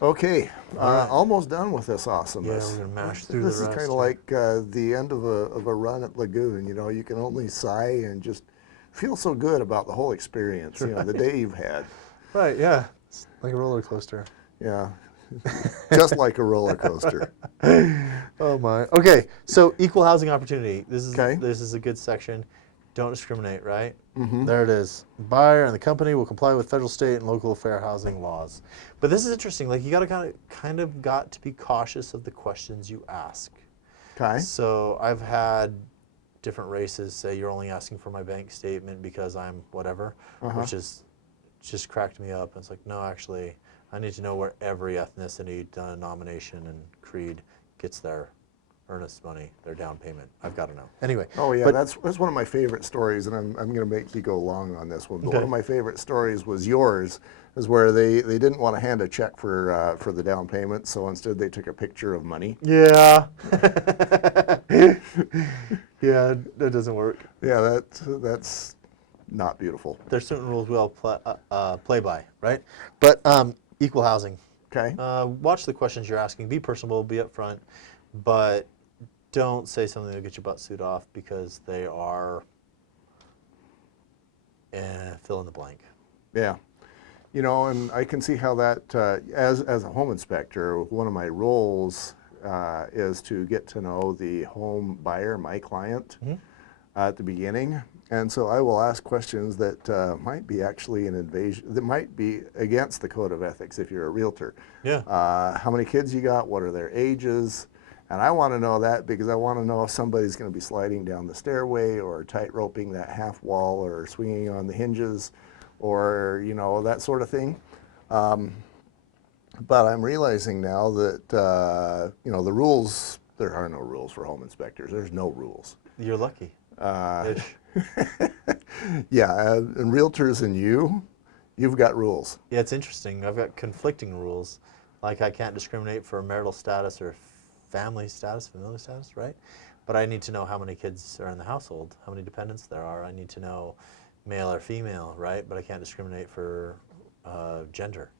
Okay, All right. almost done with this Yeah, we're awesomeness. gonna mash through the This is kind rest of here. like the end of a run at Lagoon. You know, you can only sigh and just feel so good about the whole experience. You know, the Right. day you've had. Right. Yeah. It's like a roller coaster. Yeah, just like a roller coaster. Oh my. Okay. So equal housing opportunity. This is Okay. this is a good section. Don't discriminate. Right. Mm-hmm. There it is. Buyer and the company will comply with federal, state, and local fair housing laws. But this is interesting. Like you got to kind of got to be cautious of the questions you ask. Okay. So I've had different races say you're only asking for my bank statement because I'm whatever, Uh huh. which is just cracked me up. It's like, no, actually, I need to know where every ethnicity, denomination, and creed gets their earnest money, their down payment. I've got to know. Anyway, Oh yeah, but that's one of my favorite stories, and I'm going to make you go long on this one. But one okay. of my favorite stories was yours, is where they didn't want to hand a check for the down payment, so instead they took a picture of money. Yeah. Yeah, that doesn't work. Yeah, that's not beautiful. There's certain rules we all play by, right? But equal housing. Okay. Watch the questions you're asking. Be personable, be upfront, but don't say something that'll get your butt suit off because they are fill in the blank. Yeah. You know, and I can see how that, as a home inspector, one of my roles is to get to know the home buyer, my client, Mm-hmm. at the beginning. And so I will ask questions that might be actually an invasion, that might be against the code of ethics if you're a realtor. Yeah. How many kids you got? What are their ages? And I want to know that because I want to know if somebody's going to be sliding down the stairway or tight roping that half wall or swinging on the hinges or, you know, that sort of thing. But I'm realizing now that, you know, the rules, there are no rules for home inspectors. There's no rules. You're lucky. Uh, Ish. yeah, and realtors and you've got rules. Yeah, it's interesting. I've got conflicting rules. Like I can't discriminate for marital status or family status, familial status, right? But I need to know how many kids are in the household, how many dependents there are. I need to know male or female, right? But I can't discriminate for gender,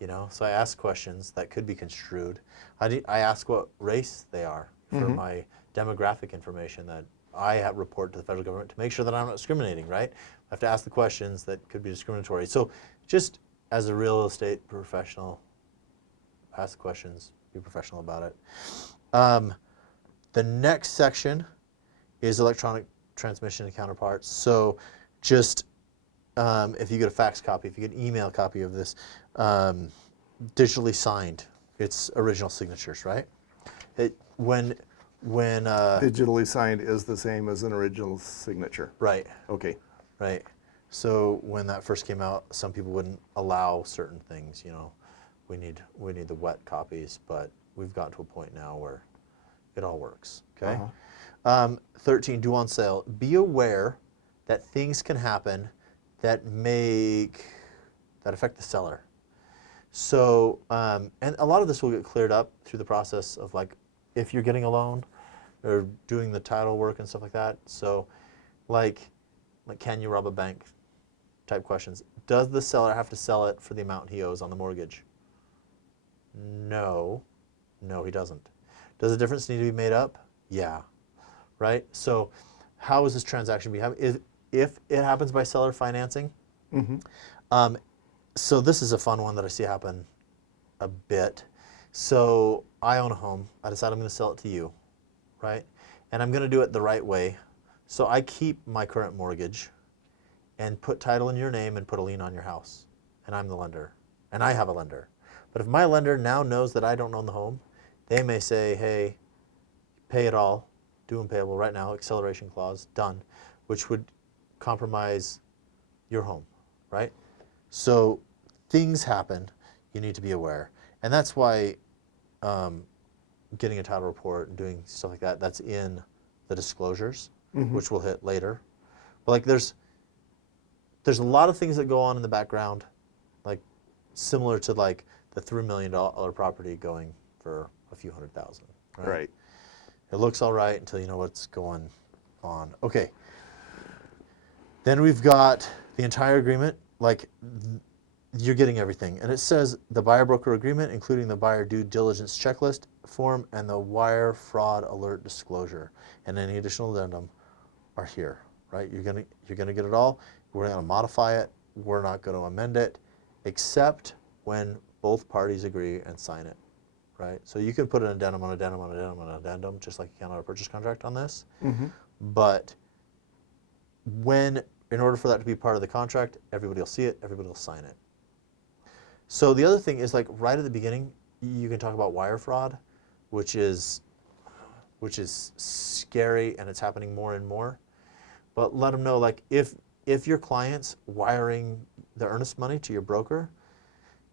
you know? So I ask questions that could be construed. I ask what race they are for Mm-hmm. my demographic information that I have report to the federal government to make sure that I'm not discriminating, right? I have to ask the questions that could be discriminatory. So just as a real estate professional, ask questions, be professional about it. Um, the next section is electronic transmission and counterparts. So just if you get a fax copy, if you get an email copy of this, digitally signed, it's original signatures, right? When Digitally signed is the same as an original signature. right, Okay. right. So when that first came out, some people wouldn't allow certain things. You know, we need the wet copies, but we've gotten to a point now where it all works. Okay. Uh-huh. 13, due on sale. Be aware that things can happen that affect the seller. So, and a lot of this will get cleared up through the process of like, if you're getting a loan or doing the title work and stuff like that. So, like can you rob a bank type questions. Does the seller have to sell it for the amount he owes on the mortgage? No, no, he doesn't. Does the difference need to be made up? Yeah, right? So how is this transaction be happening? If it happens by seller financing, Mm-hmm. um, so this is a fun one that I see happen a bit. So I own a home. I decide I'm going to sell it to you, right? And I'm going to do it the right way. So I keep my current mortgage and put title in your name and put a lien on your house. And I'm the lender. And I have a lender. But if my lender now knows that I don't own the home, they may say, hey, pay it all, due and payable right now, acceleration clause, done, which would compromise your home, right? So things happen. You need to be aware. And that's why um, getting a title report and doing stuff like that, that's in the disclosures, Mm-hmm. which we'll hit later. But like there's a lot of things that go on in the background, like similar to like the $3 million property going for a few $100,000, right? Right. It looks all right until you know what's going on. Okay. Then we've got the entire agreement. Like you're getting everything. And it says the buyer broker agreement, including the buyer due diligence checklist form and the wire fraud alert disclosure, and any additional addendum are here, right? You're gonna get it all. We're gonna modify it. We're not gonna amend it, except when both parties agree and sign it, right? So you can put an addendum on addendum on addendum on addendum, just like you can on a purchase contract on this. But in order for that to be part of the contract, everybody will see it, everybody will sign it. So the other thing is, like, right at the beginning, you can talk about wire fraud, which is scary, and it's happening more and more. But let them know, like, if your client's wiring the earnest money to your broker,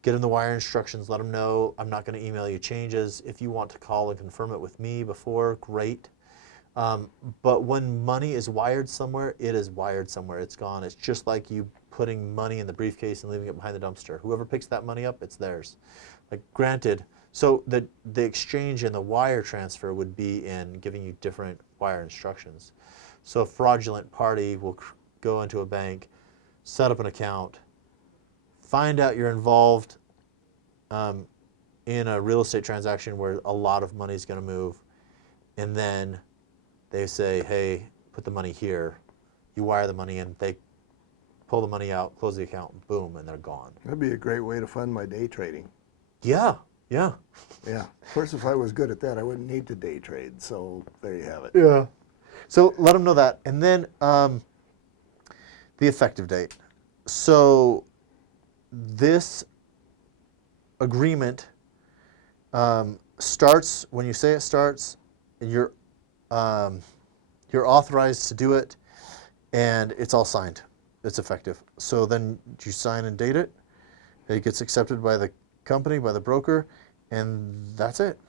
get them the wire instructions, let them know I'm not going to email you changes. If you want to call and confirm it with me before, great. But when money is wired somewhere, it is wired somewhere. It's gone. It's just like you putting money in the briefcase and leaving it behind the dumpster. Whoever picks that money up, it's theirs. Like, granted, so the exchange and the wire transfer would be in giving you different wire instructions. So a fraudulent party will go into a bank, set up an account, find out you're involved in a real estate transaction where a lot of money is going to move, and then they say, hey, put the money here. You wire the money in, they pull the money out, close the account, boom, and they're gone. That'd be a great way to fund my day trading. Yeah, yeah. Yeah. Of course, if I was good at that, I wouldn't need to day trade. So there you have it. Yeah. So let them know that. And then the effective date. So this agreement starts when you say it starts, and you're authorized to do it, and it's all signed. It's effective. So then you sign and date it. It gets accepted by the company, by the broker, and that's it.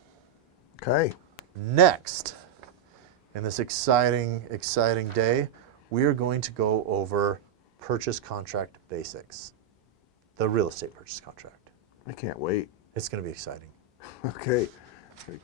Okay. Next, in this exciting, exciting day, we are going to go over purchase contract basics, the real estate purchase contract. I can't wait. It's going to be exciting. Okay.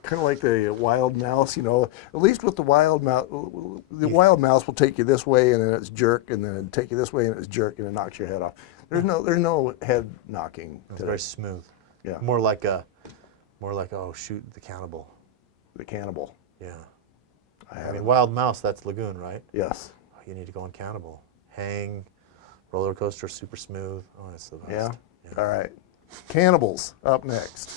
Kind of like the wild mouse, you know. At least with the wild mouse will take you this way and then it's jerk, and then it'll take you this way and it's jerk, and it knocks your head off. There's no head knocking. It's very smooth. Yeah. More like oh shoot, the cannibal. The cannibal. Yeah. I haven't- mean, wild mouse, that's lagoon, right? Yes. Oh, you need to go on cannibal. Hang, roller coaster, super smooth. Oh, it's the best. Yeah. All right. Cannibals up next.